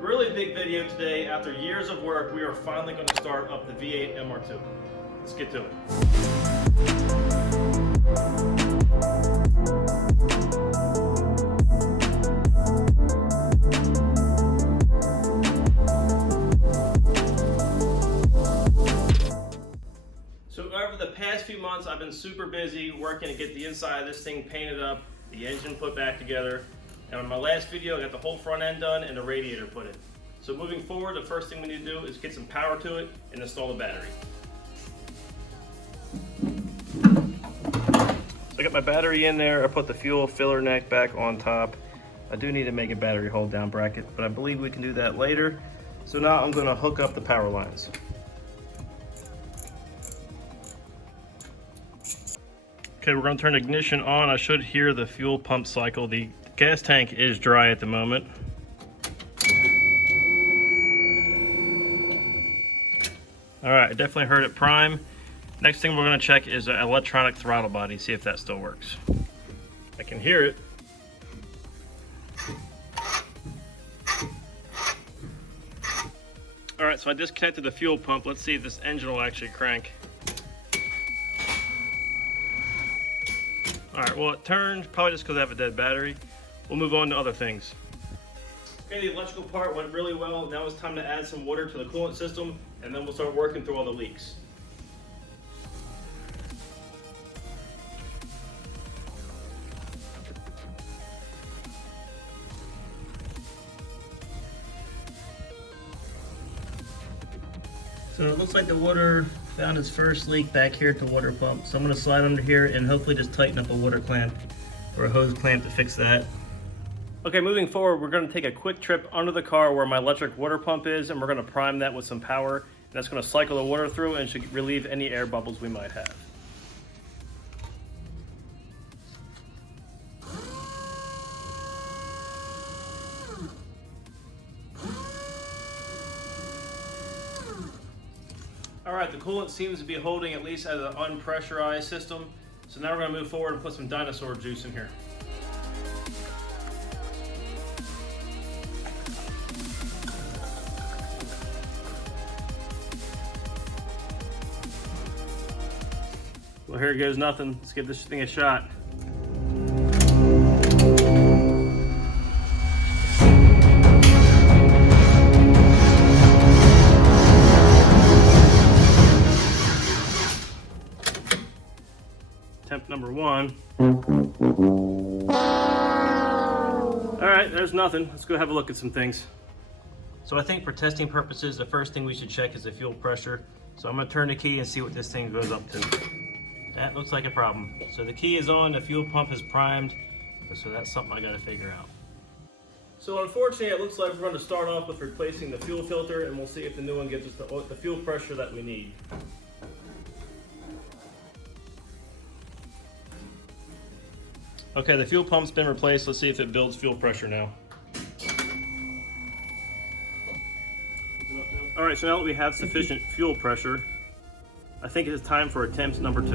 Really big video today. After years of work, we are finally going to start up the V8 MR2. Let's get to it. So over the past few months, I've been super busy working to get the inside of this thing painted up, the engine put back together. And on my last video, I got the whole front end done and the radiator put in. So moving forward, the first thing we need to do is get some power to it and install the battery. So I got my battery in there. I put the fuel filler neck back on top. I do need to make a battery hold down bracket, but I believe we can do that later. So now I'm gonna hook up the power lines. Okay, we're gonna turn ignition on. I should hear the fuel pump cycle. The gas tank is dry at the moment. All right, I definitely heard it prime. Next thing we're gonna check is an electronic throttle body, see if that still works. I can hear it. All right, so I disconnected the fuel pump. Let's see if this engine will actually crank. All right, well, it turned, probably just because I have a dead battery. We'll move on to other things. Okay, the electrical part went really well. Now it's time to add some water to the coolant system, and then we'll start working through all the leaks. So it looks like the water found its first leak back here at the water pump. So I'm going to slide under here and hopefully just tighten up a water clamp or a hose clamp to fix that. Okay, moving forward, we're going to take a quick trip under the car where my electric water pump is, and we're going to prime that with some power. And that's going to cycle the water through and should relieve any air bubbles we might have. All right, the coolant seems to be holding at least as an unpressurized system. So now we're going to move forward and put some dinosaur juice in here. Well, here goes nothing. Let's give this thing a shot. Attempt number one. All right, there's nothing. Let's go have a look at some things. So I think for testing purposes, the first thing we should check is the fuel pressure. So I'm gonna turn the key and see what this thing goes up to. That looks like a problem. So the key is on, the fuel pump is primed. So that's something I gotta figure out. So unfortunately, it looks like we're gonna start off with replacing the fuel filter, and we'll see if the new one gives us the fuel pressure that we need. Okay, the fuel pump's been replaced. Let's see if it builds fuel pressure now. All right, so now that we have sufficient fuel pressure, I think it is time for attempt number 2.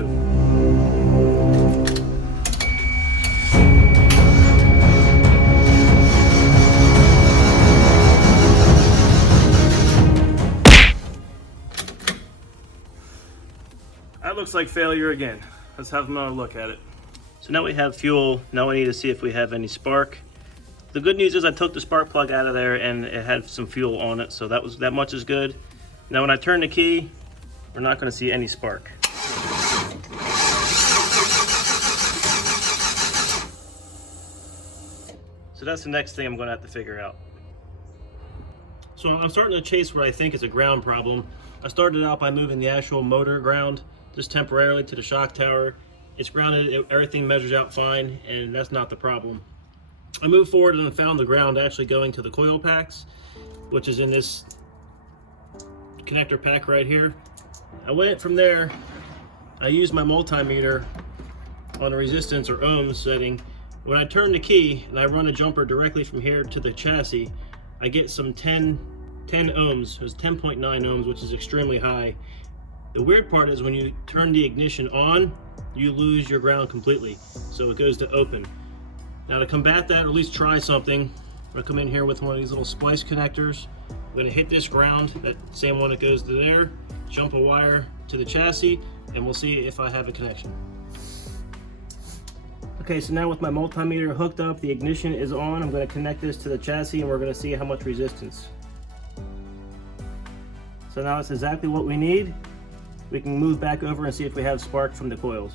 That looks like failure again. Let's have another look at it. So now we have fuel. Now we need to see if we have any spark. The good news is I took the spark plug out of there and it had some fuel on it, so that much is good. Now when I turn the key, we're not going to see any spark. So that's the next thing I'm going to have to figure out. So I'm starting to chase what I think is a ground problem. I started out by moving the actual motor ground just temporarily to the shock tower. It's grounded, everything measures out fine, and that's not the problem. I moved forward and found the ground actually going to the coil packs, which is in this connector pack right here. I went from there, I used my multimeter on a resistance or ohms setting. When I turn the key and I run a jumper directly from here to the chassis, I get some 10 ohms. It was 10.9 ohms, which is extremely high. The weird part is when you turn the ignition on, you lose your ground completely. So it goes to open. Now to combat that, or at least try something, I'm gonna come in here with one of these little splice connectors. I'm gonna hit this ground, that same one that goes to there, jump a wire to the chassis, and we'll see if I have a connection. Okay, so now with my multimeter hooked up, the ignition is on. I'm gonna connect this to the chassis and we're gonna see how much resistance. So now it's exactly what we need. We can move back over and see if we have spark from the coils.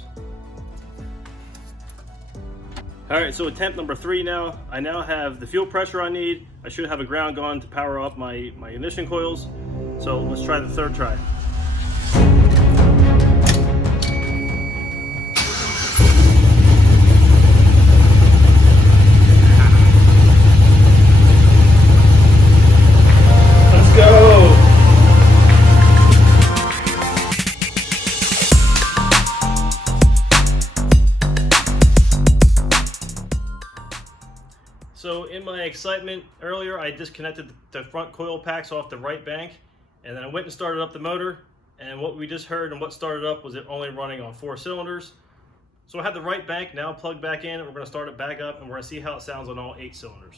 All right, so attempt number 3 now. I now have the fuel pressure I need. I should have a ground gun to power up my ignition coils. So let's try the third try. Let's go! So in my excitement earlier, I disconnected the front coil packs off the right bank, and then I went and started up the motor, and what we just heard and what started up was it only running on 4 cylinders. So I have the right bank now plugged back in, and we're going to start it back up, and we're going to see how it sounds on all 8 cylinders.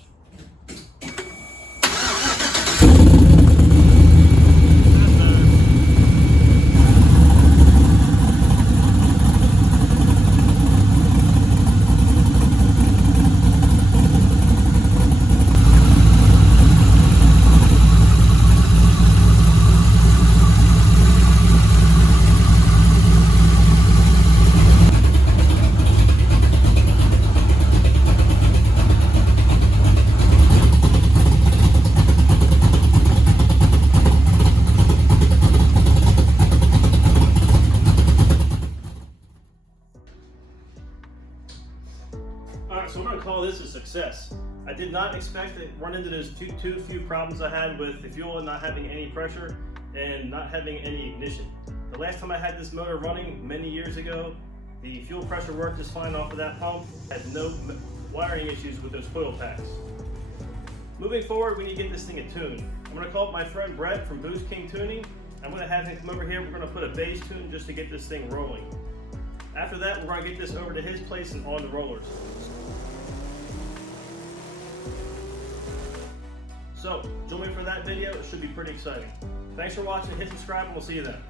Alright, so I'm going to call this a success. I did not expect to run into those two few problems I had with the fuel and not having any pressure and not having any ignition. The last time I had this motor running many years ago, the fuel pressure worked just fine off of that pump. Had no wiring issues with those coil packs. Moving forward, we need to get this thing attuned. I'm going to call up my friend Brett from BoostKing Tuning. I'm going to have him come over here. We're going to put a bass tune just to get this thing rolling. After that, we're going to get this over to his place and on the rollers. So, join me for that video. It should be pretty exciting. Thanks for watching. Hit subscribe and we'll see you then.